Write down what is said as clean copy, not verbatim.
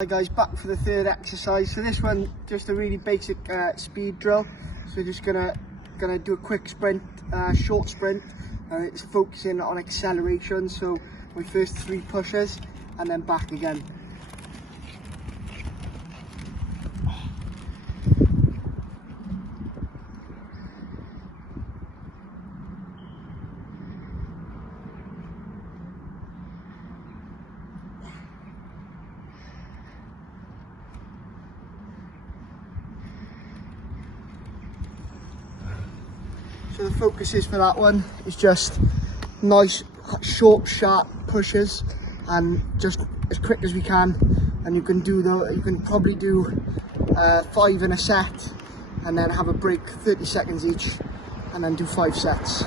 Hi guys, back for the third exercise. So this one, just a really basic speed drill. So we're just gonna do a quick sprint, short sprint, and it's focusing on acceleration. So my first 3 pushes and then back again. So the focus is for that one is just nice, short, sharp pushes, and just as quick as we can. And you can probably do 5 in a set, and then have a break 30 seconds each, and then do 5 sets.